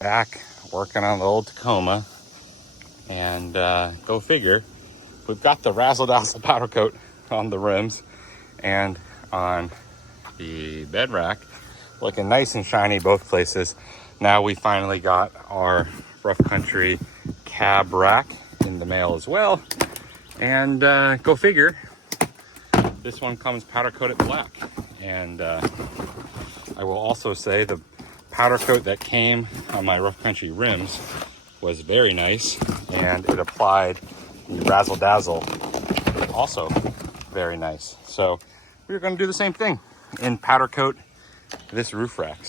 Back working on the old Tacoma, and go figure, we've got the Razzle Dazzle powder coat on the rims and on the bed rack, looking nice and shiny both places. Now we finally got our rough country cab rack in the mail as well, and go figure, this one comes powder coated black. And I will also say the powder coat that came on my rough country rims was very nice, and it applied the Razzle Dazzle also very nice. So we're going to do the same thing and powder coat this roof rack.